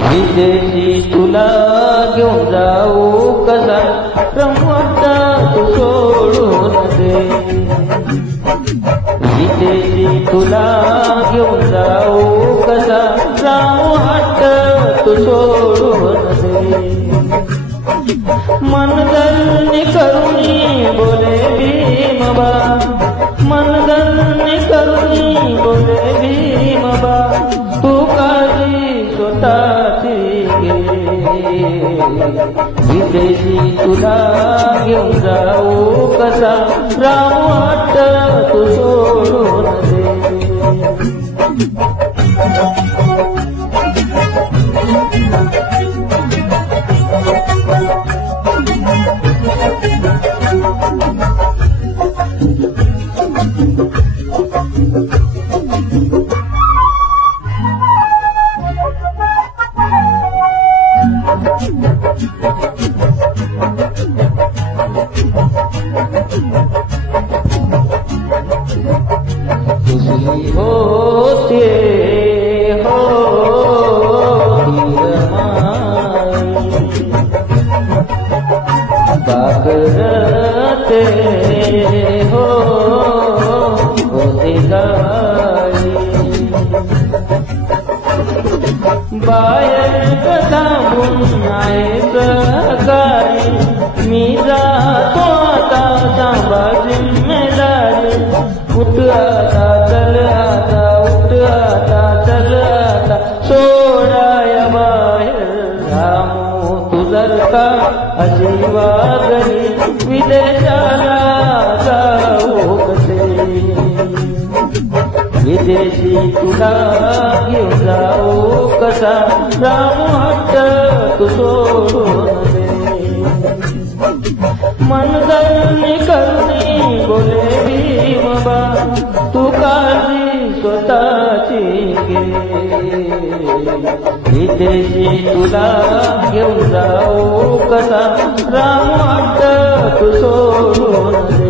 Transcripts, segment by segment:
विदेशी तुला घेऊन जाऊ कसा रमवता तू सोडून दे विदेशी तुला घेऊन जाऊ कसा रमवता तू सोडून दे मनगणनी करुणी बोले भीमबा मनगणनी करुणी बोले भीमबा तू काळजी स्वतःची विदेशी तुला घेऊन जाऊ कसा रामवाट तू सोडून दे तुझी होते हो बागरते हो होते गाई बाहेर कदाबून आहे सकाळी मी जातो आता सांभाळ जिम्मेदारी उठ आता चल आता उठ आता चल आता सोडाया बाहेर रामू तू जर का अशी वागली विदेशाला जाऊ कसे विदेशी तुला घेऊन जाऊ कसा राम हट्ट तू सोडून दे मनगणनी करुणी बोले भीमबा तू काळजी स्वतःची घे विदेशी तुला घेऊन जाऊ कसा राम हट्ट तू सोडून दे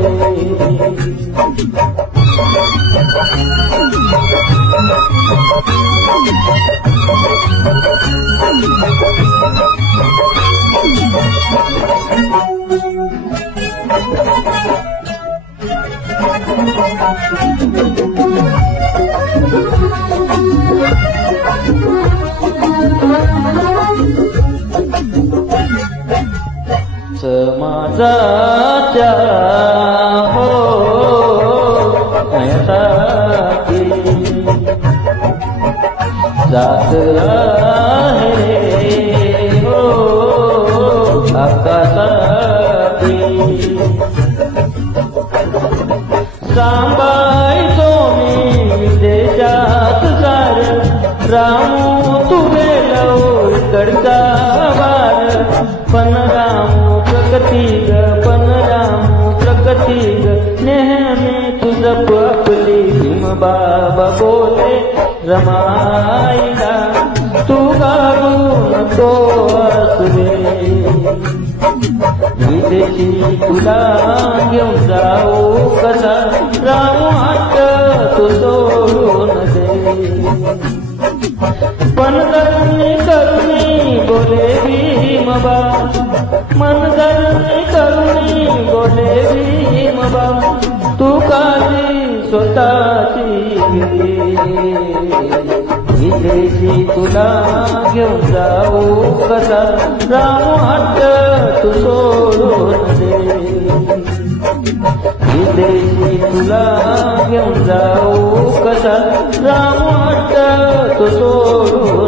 समाजाच्या हो न्यायासाठी जात आहे हो हक्कासाठी सांभाळतो मी विदेशात सार रामू तू गेलो इकडचा वार पण रामू प्रगती ग पण रामू प्रगती ग नेहमी तुझं आपली भीमबाबा बोले रमाईला तू गाऊ नको असुरे विदेशी तुला घेऊन जाऊ कसा राम हट्ट तू सोडून दे मनगणनी करुणी बोले भीमबा मनगणनी करुणी बोले भीमबा तू काळजी स्वतःची विदेशी तुला घेऊन जाऊ कसा राम हट्ट तू सोडून दे विदेशी तुला घेऊन जाऊ कसा राम वाटत तो सोडून